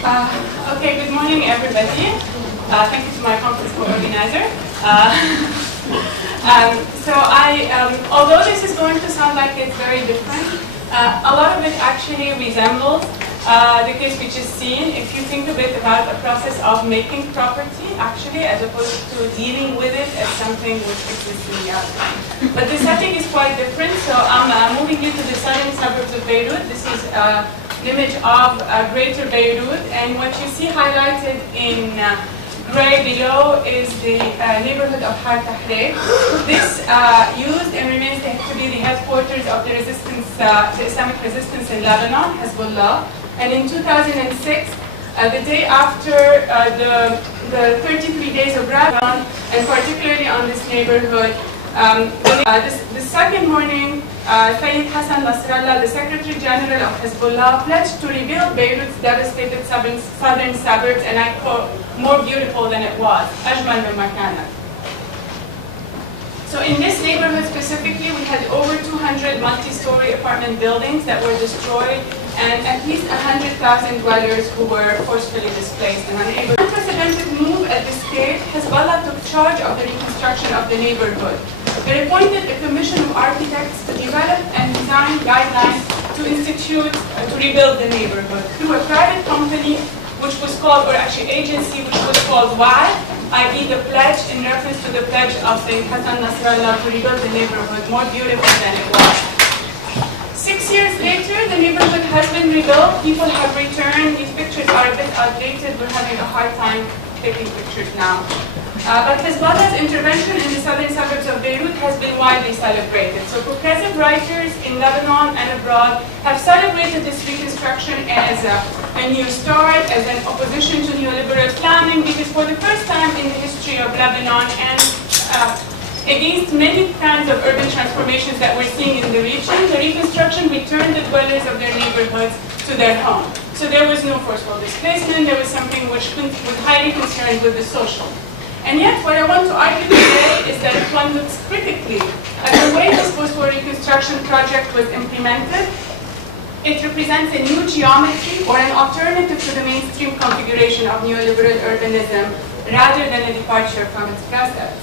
Okay, good morning, everybody. Thank you to my conference co-organizer. Although this is going to sound like it's very different, a lot of it actually resembles the case we just seen. If you think a bit about the process of making property, actually, as opposed to dealing with it as something which exists in the outside. But the setting is quite different. So I'm moving you to the southern suburbs of Beirut. This is an image of greater Beirut, and what you see highlighted in gray below is the neighborhood of Har Tahrir. This used and remains to be the headquarters of the resistance, the Islamic resistance in Lebanon, Hezbollah. And in 2006, the day after the 33 days of Ramadan, and particularly on this neighborhood, the second morning, Sayyid Hassan Nasrallah, the Secretary General of Hezbollah, pledged to rebuild Beirut's devastated southern suburbs, and I quote, more beautiful than it was, أجمل مما كانت. So in this neighborhood specifically, we had over 200 multi-story apartment buildings that were destroyed, and at least 100,000 dwellers who were forcefully displaced and unable. Unprecedented move at this scale, Hezbollah took charge of the reconstruction of the neighborhood. They appointed a commission of architects to develop and design guidelines to rebuild the neighborhood through a private company, which was called, or actually agency, which was called WAI, i.e. the pledge, in reference to the pledge of Sayyid Hassan Nasrallah to rebuild the neighborhood more beautiful than it was. 6 years later, the neighborhood has been rebuilt. People have returned. These pictures are a bit outdated. We're having a hard time taking pictures now. But Hezbollah's intervention in the southern suburbs of Beirut has been widely celebrated. So progressive writers in Lebanon and abroad have celebrated this reconstruction as a new start, as an opposition to neoliberal planning, because for the first time in the history of Lebanon and against many kinds of urban transformations that we're seeing in the region, the reconstruction returned the dwellers of their neighborhoods to their home. So there was no forceful displacement. There was something which was highly concerned with the social. And yet, what I want to argue today is that if one looks critically at the way this post-war reconstruction project was implemented, it represents a new geometry or an alternative to the mainstream configuration of neoliberal urbanism rather than a departure from its precepts.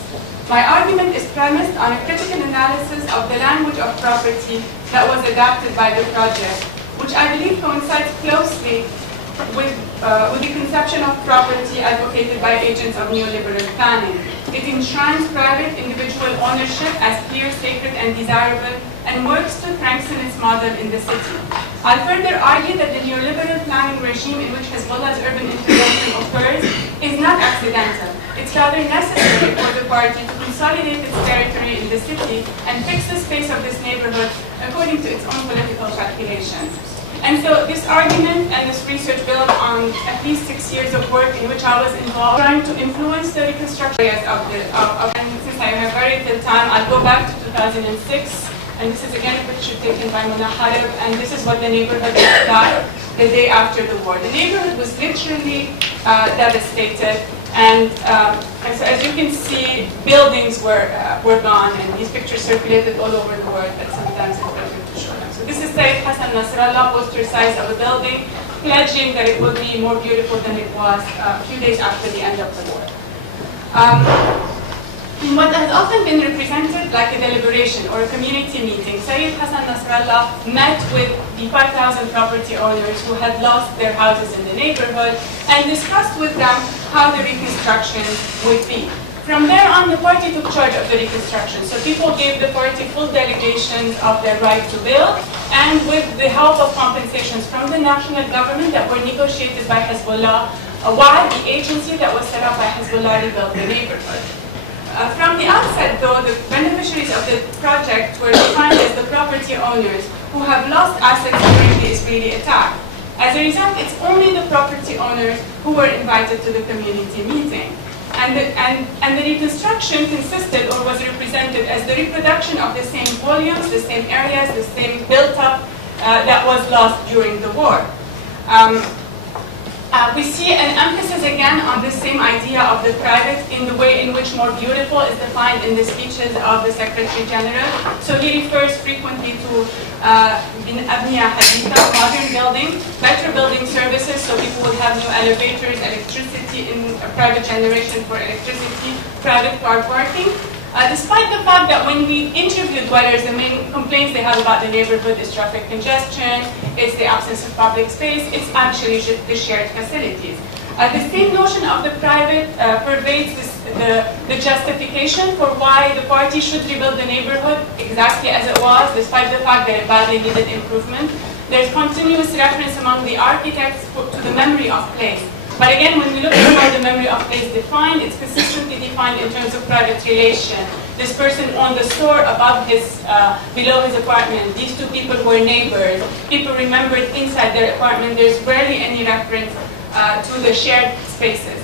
My argument is premised on a critical analysis of the language of property that was adopted by the project, which I believe coincides closely with the conception of property advocated by agents of neoliberal planning. It enshrines private individual ownership as clear, sacred, and desirable, and works to strengthen its model in the city. I'll further argue that the neoliberal planning regime in which Hezbollah's urban intervention occurs is not accidental. It's rather necessary for the party to consolidate its territory in the city and fix the space of this neighborhood according to its own political calculations. And so this argument and this research built on at least 6 years of work in which I was involved, trying to influence the reconstruction areas and since I have very little time, I'll go back to 2006, and this is again a picture taken by Mona Harib, and this is what the neighborhood looked like the day after the war. The neighborhood was literally devastated, and so as you can see, buildings were gone, and these pictures circulated all over the world, but sometimes it's better to show them. So this is Sayyid Hassan Nasrallah, poster size of a building, pledging that it would be more beautiful than it was a few days after the end of the war. What has often been represented like a deliberation or a community meeting, Sayyid Hassan Nasrallah met with the 5,000 property owners who had lost their houses in the neighborhood and discussed with them how the reconstruction would be. From there on, the party took charge of the reconstruction. So people gave the party full delegations of their right to build, and with the help of compensations from the national government that were negotiated by Hezbollah, while the agency that was set up by Hezbollah rebuilt the neighborhood. From the outset, though, the beneficiaries of the project were defined as the property owners who have lost assets during the Israeli attack. As a result, it's only the property owners who were invited to the community meeting. And the reconstruction consisted or was represented as the reproduction of the same volumes, the same areas, the same built-up that was lost during the war. We see an emphasis again on this same idea of the private in the way in which more beautiful is defined in the speeches of the Secretary General. So he refers frequently to abniya haditha, modern building, better building services, so people will have new elevators, electricity in private generation for electricity, private car parking. Despite the fact that when we interview dwellers, the main complaints they have about the neighborhood is traffic congestion, it's the absence of public space, it's actually the shared facilities. The same notion of the private pervades the justification for why the party should rebuild the neighborhood exactly as it was, despite the fact that it badly needed improvement. There's continuous reference among the architects to the memory of place. But again, when we look at how the memory of place defined, it's consistently defined in terms of private relation. This person owned the store above below his apartment. These two people were neighbors. People remembered inside their apartment. There's rarely any reference to the shared spaces.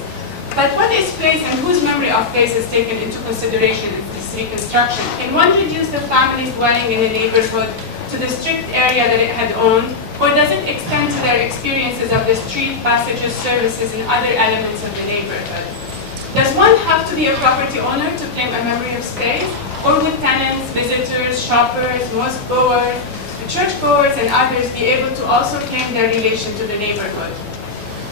But what is place and whose memory of place is taken into consideration in this reconstruction? Can one reduce the families dwelling in a neighborhood to the strict area that it had owned? Or does it extend to their experiences of the street, passages, services, and other elements of the neighborhood? Does one have to be a property owner to claim a memory of space? Or would tenants, visitors, shoppers, mosque goers, church goers, and others be able to also claim their relation to the neighborhood?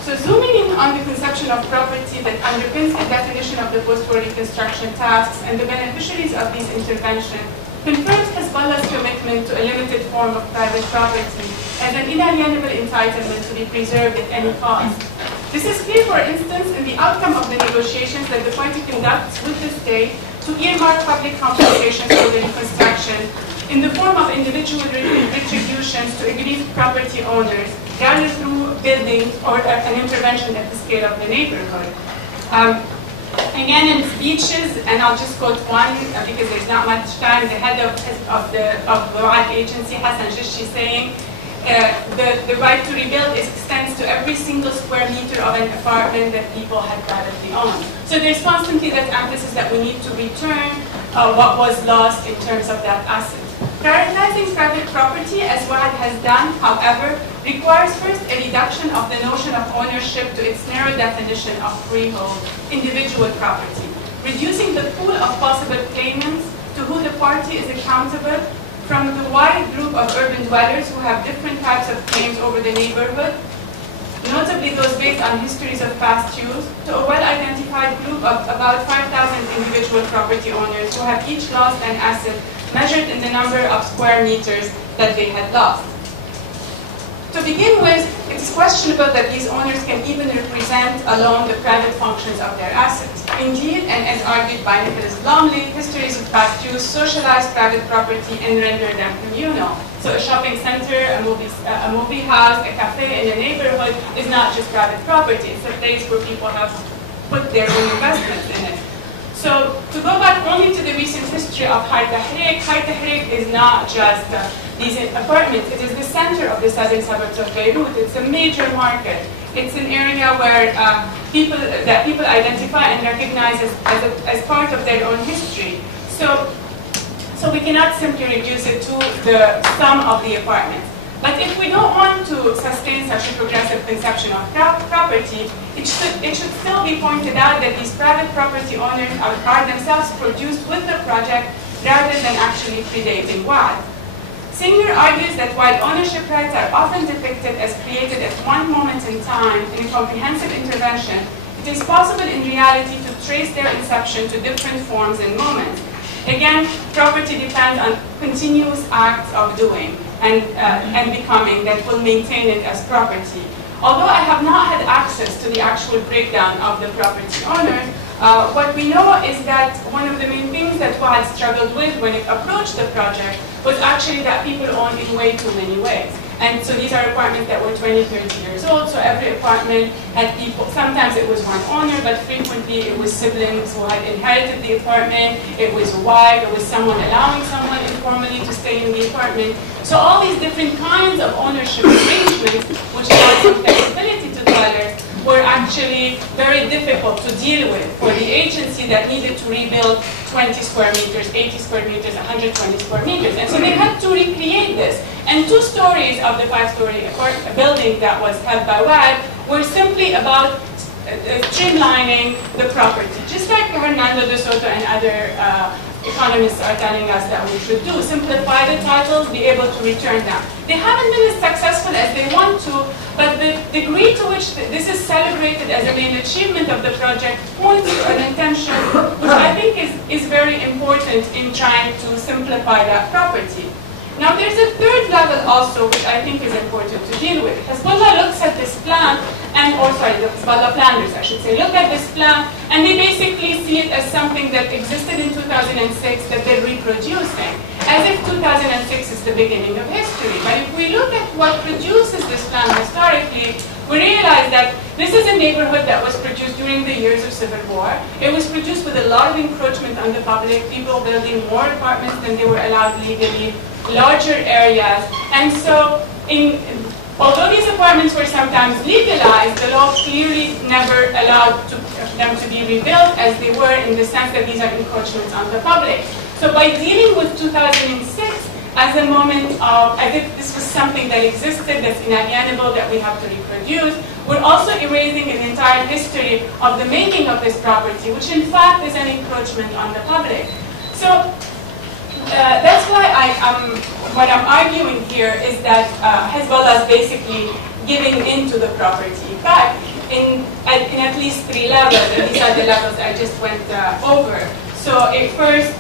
So zooming in on the conception of property that underpins the definition of the post-war reconstruction tasks and the beneficiaries of these interventions, confirms Hezbollah's commitment to a limited form of private property as an inalienable entitlement to be preserved at any cost. This is clear, for instance, in the outcome of the negotiations that the party conducts with the state to earmark public compensations for the reconstruction in the form of individual retributions to aggrieved property owners, rather through buildings or an intervention at the scale of the neighborhood. Again, in speeches, and I'll just quote one because there's not much time, the head of the Beirut agency, Hassan Jishi, saying, the right to rebuild extends to every single square meter of an apartment that people had privately owned. So there's constantly that emphasis that we need to return what was lost in terms of that asset. Prioritizing private property, as Wahad has done, however, requires first a reduction of the notion of ownership to its narrow definition of freehold, individual property, reducing the pool of possible claimants to who the party is accountable from the wide group of urban dwellers who have different types of claims over the neighborhood, notably those based on histories of past use, to a well-identified group of about 5,000 individual property owners who have each lost an asset measured in the number of square meters that they had lost. To begin with, it is questionable that these owners can even represent alone the private functions of their assets. Indeed, and as argued by Nicholas Blomley, histories of past use socialize private property and render them communal. So a shopping center, a movie house, a cafe in a neighborhood is not just private property. It's a place where people have put their own investments in it. So to go back only to the recent history of Hai Tahrik is not just these apartments. It is the center of the southern suburbs of Beirut. It's a major market. It's an area where people identify and recognize as part of their own history. So we cannot simply reduce it to the sum of the apartments. But if we don't want to sustain such a progressive conception of property, it should still be pointed out that these private property owners are themselves produced with the project rather than actually predating Wahad. Singer argues that while ownership rights are often depicted as created at one moment in time in a comprehensive intervention, it is possible in reality to trace their inception to different forms and moments. Again, property depends on continuous acts of doing and becoming that will maintain it as property. Although I have not had access to the actual breakdown of the property owners, what we know is that one of the main things that Wahad struggled with when it approached the project was actually that people owned in way too many ways. And so these are apartments that were 20, 30 years old, so every apartment had people, sometimes it was one owner, but frequently it was siblings who had inherited the apartment, it was a wife, it was someone allowing someone informally to stay in the apartment. So all these different kinds of ownership arrangements, which allowed some flexibility to dwellers, were actually very difficult to deal with for the agency that needed to rebuild 20 square meters, 80 square meters, 120 square meters. And so they had to recreate this. And 2 stories of the 5-story building that was held by Wahad were simply about streamlining the property, just like Hernando de Soto and other economists are telling us that we should do. Simplify the titles, be able to return them. They haven't been as successful as they want to, but the degree to which this is celebrated as a main achievement of the project points to an intention which I think is very important in trying to simplify that property. Now there's a third level also which I think is important to deal with. Hezbollah looks at this plan, the Hezbollah planners I should say, look at this plan and they basically see it as something that existed in 2006 that they're reproducing, as if 2006 is the beginning of history. But if we look at what produces this plan historically, we realize that this is a neighborhood that was produced during the years of civil war. It was produced with a lot of encroachment on the public, people building more apartments than they were allowed legally, larger areas. And so, although these apartments were sometimes legalized, the law clearly never allowed them to be rebuilt as they were, in the sense that these are encroachments on the public. So by dealing with 2006 as a moment of, as if this was something that existed, that's inalienable, that we have to reproduce, we're also erasing an entire history of the making of this property, which in fact is an encroachment on the public. So that's why what I'm arguing here is that Hezbollah is basically giving into the property back in at least 3 levels, and these are the levels I just went over. So at first,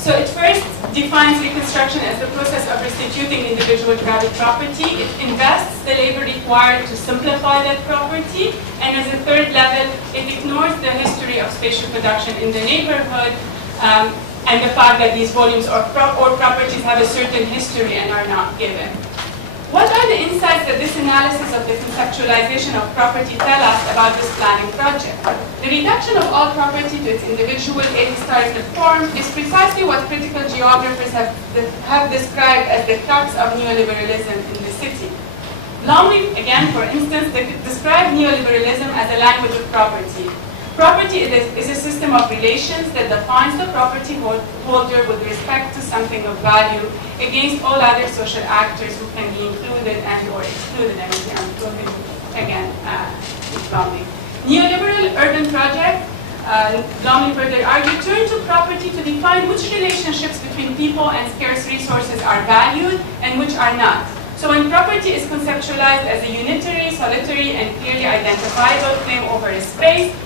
So it first defines Reconstruction as the process of restituting individual private property. It invests the labor required to simplify that property. And as a third level, it ignores the history of spatial production in the neighborhood and the fact that these volumes or properties have a certain history and are not given. What are the insights that this analysis of the conceptualization of property tell us about this planning project? The reduction of all property to its individual historical form is precisely what critical geographers have described as the crux of neoliberalism in the city. Blomley, again, for instance, described neoliberalism as a language of property. Property is a system of relations that defines the property holder with respect to something of value against all other social actors who can be included and or excluded. And here I'm quoting again Blomley. Neoliberal urban project, Blomley further argued, turn to property to define which relationships between people and scarce resources are valued and which are not. So when property is conceptualized as a unitary, solitary, and clearly identifiable claim over a space,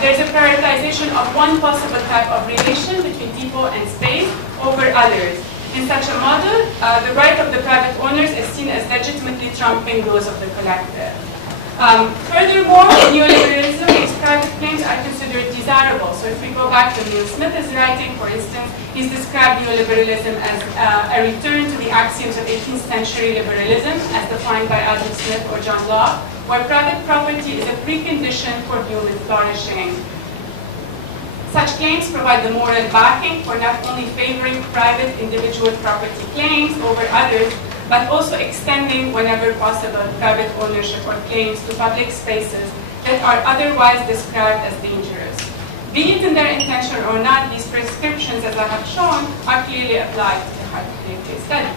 there's a prioritization of one possible type of relation between people and space over others. In such a model, the right of the private owners is seen as legitimately trumping those of the collective. Furthermore, neoliberalism makes private claims are considered desirable. So if we go back to Neil Smith's writing, for instance, he's described neoliberalism as a return to the axioms of 18th century liberalism, as defined by Adam Smith or John Locke, where private property is a precondition for human flourishing. Such claims provide the moral backing for not only favoring private individual property claims over others, but also extending, whenever possible, private ownership or claims to public spaces that are otherwise described as dangerous. Be it in their intention or not, these prescriptions, as I have shown, are clearly applied to the Hartfield case study.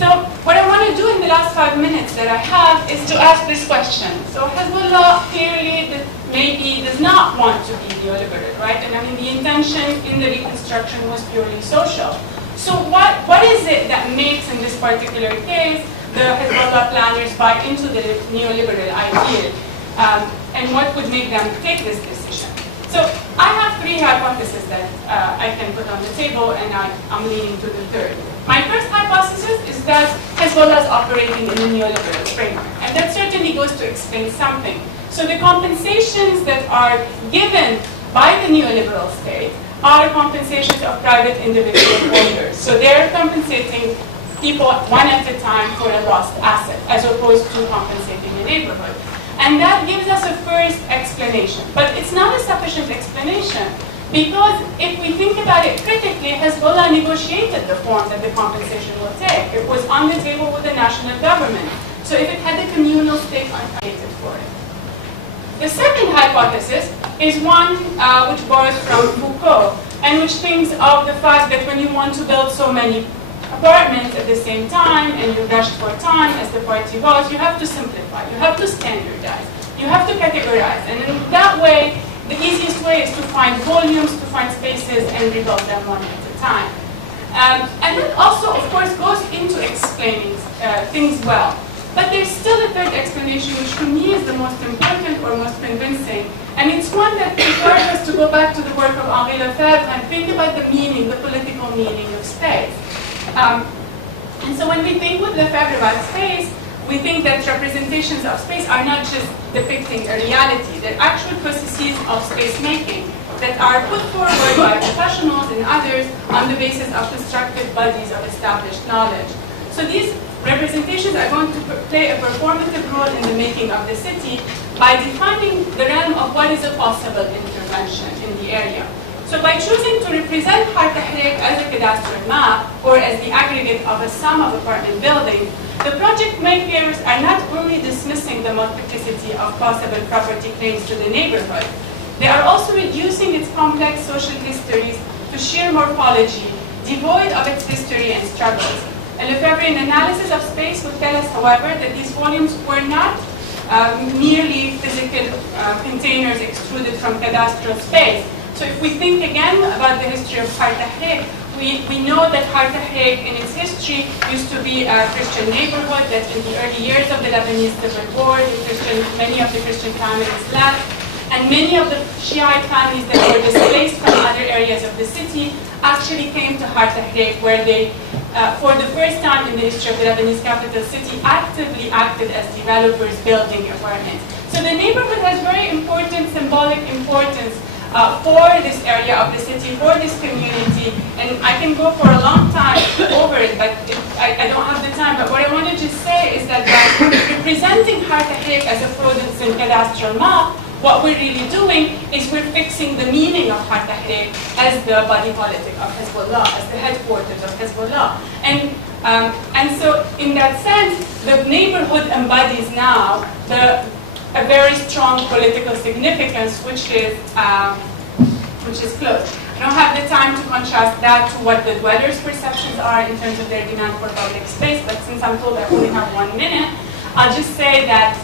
So what I want to do in the last 5 minutes that I have is to ask this question. So Hezbollah clearly maybe does not want to be neoliberal, right? And I mean, the intention in the Reconstruction was purely social. So what is it that makes, in this particular case, the Hezbollah planners buy into the neoliberal ideal? And what would make them take this decision? So I have 3 hypotheses that I can put on the table, and I'm leaning to the third. My first hypothesis is that Hezbollah is operating in a neoliberal framework, and that certainly goes to explain something. So the compensations that are given by the neoliberal state are compensations of private individual owners. So they're compensating people one at a time for a lost asset, as opposed to compensating a neighborhood. And that gives us a first explanation. But it's not a sufficient explanation, because if we think about it critically, Hezbollah negotiated the form that the compensation will take. It was on the table with the national government. So if it had a communal state unrelated for it. The second hypothesis is one which borrows from Foucault, and which thinks of the fact that when you want to build so many apartments at the same time and you rush for time as the party was, you have to simplify, you have to standardize, you have to categorize, and in that way, the easiest way is to find volumes, to find spaces, and rebuild them one at a time. And that also, of course, goes into explaining things well. But there's still a third explanation, which to me is the most important or most convincing, and it's one that requires us to go back to the work of Henri Lefebvre and think about the meaning, the political meaning of space. And so when we think with Lefebvre about space, we think that representations of space are not just depicting a reality, they're actual processes of space making that are put forward by professionals and others on the basis of constructed bodies of established knowledge. So these representations are going to play a performative role in the making of the city by defining the realm of what is a possible intervention in the area. So by choosing to represent Har Tahrir as a cadastral map, or as the aggregate of a sum of apartment buildings, the project makers are not only dismissing the multiplicity of possible property claims to the neighborhood, they are also reducing its complex social histories to sheer morphology, devoid of its history and struggles. And Lefebvre's analysis of space would tell us, however, that these volumes were not merely physical containers extruded from cadastral space. So if we think again about the history of Har Tahrir, we know that Har Tahrir in its history used to be a Christian neighborhood, that in the early years of the Lebanese Civil War, many of the Christian families left, and many of the Shiite families that were displaced from other areas of the city actually came to Har Tahrir, where they, for the first time in the history of the Lebanese capital city, actively acted as developers building apartments. So the neighborhood has very important symbolic importance for this area of the city, for this community, and I can go for a long time over it, but I don't have the time. But what I want to just say is that by representing Har Tahrir as a frozen cadastral map, what we're really doing is we're fixing the meaning of Har Tahrir as the body politic of Hezbollah, as the headquarters of Hezbollah. And so in that sense, the neighborhood embodies now a very strong political significance, which is close. I don't have the time to contrast that to what the dwellers' perceptions are in terms of their demand for public space, but since I'm told I only have 1 minute, I'll just say that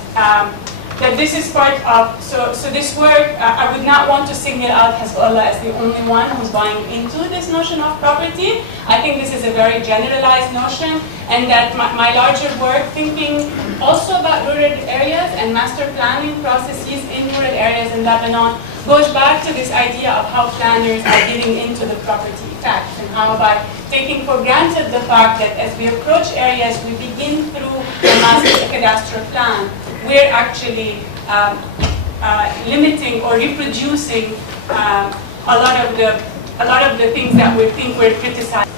that this is part of, so this work, I would not want to single out Hezbollah as the only one who's buying into this notion of property. I think this is a very generalized notion, and that my larger work, thinking also about rural areas and master planning processes in rural areas in Lebanon, goes back to this idea of how planners are getting into the property tax, and how by taking for granted the fact that as we approach areas, we begin through the master cadastral plan, we're actually limiting or reproducing a lot of the things that we think we're criticizing.